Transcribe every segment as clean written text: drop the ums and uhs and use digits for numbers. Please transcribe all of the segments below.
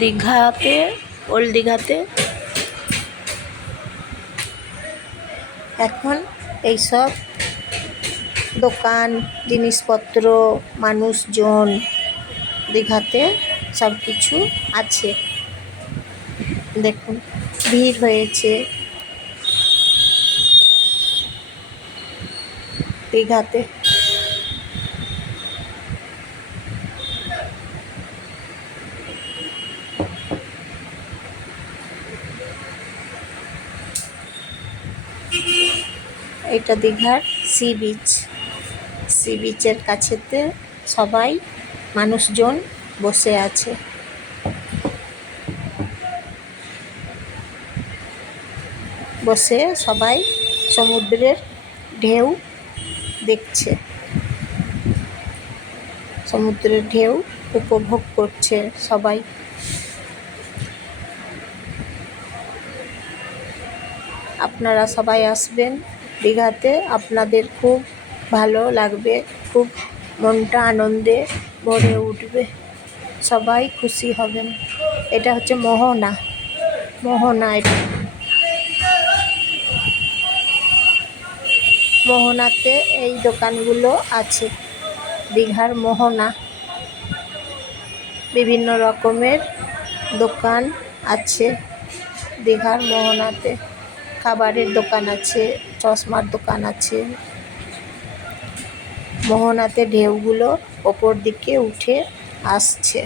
দীঘাতে, ওল্ড দীঘাতে এখন এইসব দোকান, জিনিসপত্র, মানুষজন, দীঘাতে সব কিছু আছে। দেখুন ভিড় হয়েছে দীঘাতে। এটা দীঘার সি বিচ। সি বিচের কাছেতে সবাই মানুষজন বসে আছে। বসে সবাই সমুদ্রের ঢেউ দেখছে, সমুদ্রের ঢেউ উপভোগ করছে সবাই। আপনারা সবাই আসবেন দীঘাতে, আপনাদের খুব ভালো লাগবে, খুব মনটা আনন্দে ভরে উঠবে, সবাই খুশি হবেন। এটা হচ্ছে মোহনা, মোহনা। এটা মোহনাতে এই দোকানগুলো আছে, দীঘার মোহনা। বিভিন্ন রকমের দোকান আছে দীঘার মোহনাতে। খাবারের দোকান আছে, চশমার দোকান আছে। মোহনাতে ঢেউগুলো ওপর দিকে উঠে আসছে।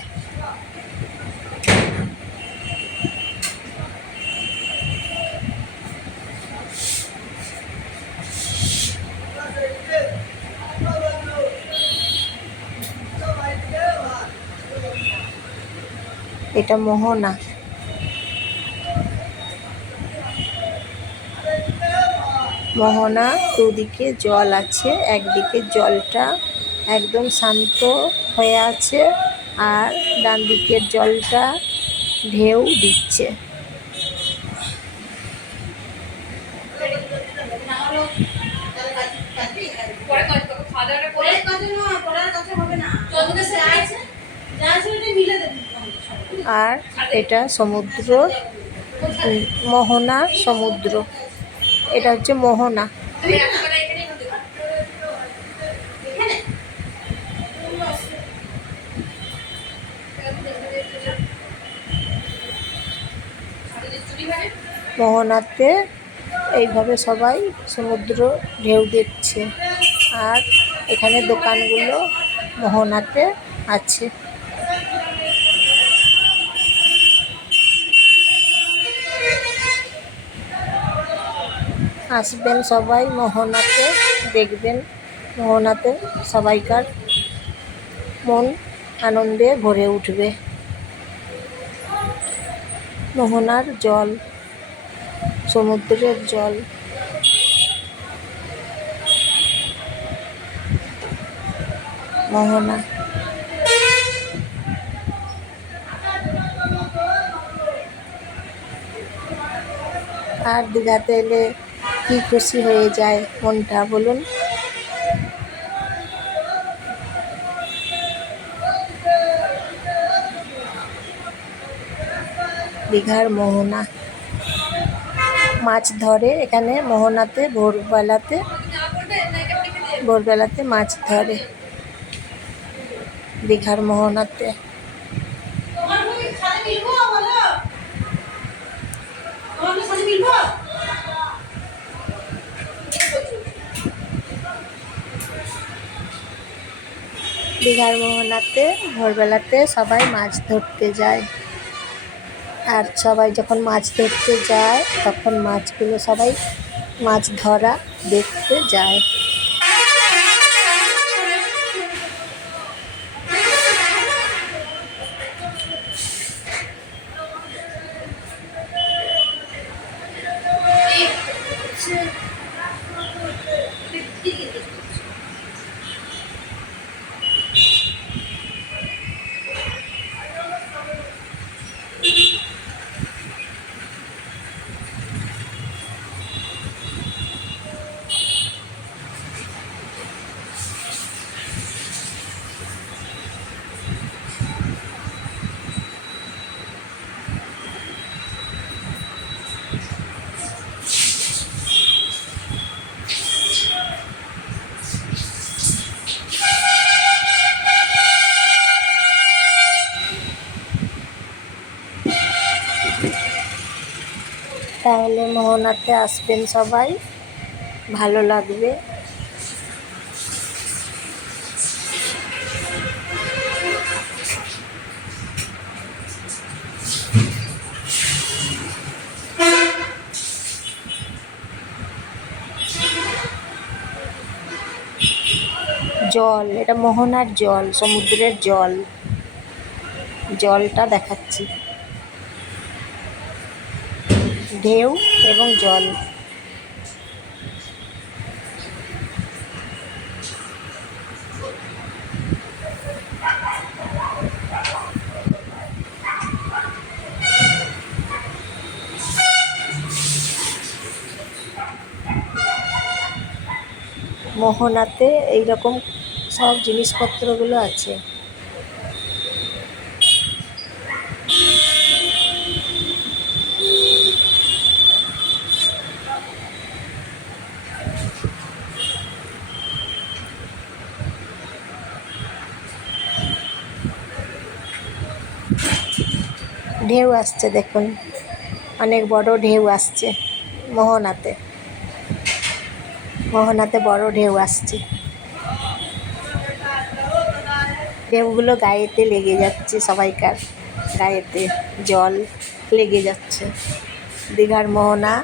এটা মোহনা। মোহনা দুদিকে জল আছে, একদিকে জলটা একদম শান্ত হয়ে আছে, আর ডান দিকের জলটা ঢেউ দিচ্ছে। আর এটা সমুদ্র, মোহনা সমুদ্র। এটা হচ্ছে মোহনা। মোহনাতে এইভাবে সবাই সমুদ্র ঢেউ দেখছে, আর এখানে দোকানগুলো মোহনাতে আছে। আসবেন সবাই মোহনাতে, দেখবেন মোহনাতে সবাইকার মন আনন্দে ভরে উঠবে। মোহনার জল, সমুদ্রের জল। মোহনা। আর দীঘাতে এলে কি খুশি হয়ে যায় মনটা, বলুন। দীঘার মোহনা। মাছ ধরে এখানে মোহনাতে, ভোরবেলাতে মাছ ধরে দীঘার মোহনাতে। দীঘার মোহনাতে ভোরবেলাতে সবাই মাছ ধরতে যায়, আর সবাই যখন মাছ ধরতে যায় তখন মাছগুলো সবাই মাছ ধরা দেখতে যায়। তাহলে মোহনাতে আসবেন সবাই, ভালো লাগবে। জল, এটা মোহনার জল, সমুদ্রের জল, জলটা দেখাচ্ছি, ঢেউ এবং জল। মোহনাতে এইরকম সব জিনিসপত্রগুলো আছে। ঢেউ আসছে দেখুন, অনেক বড় ঢেউ আসছে মোহনাতে, মোহনাতে বড় ঢেউ আসছে। ঢেউগুলো গায়েতে লেগে যাচ্ছে, সবাইকার গায়েতে জল লেগে যাচ্ছে। দীঘার মোহনা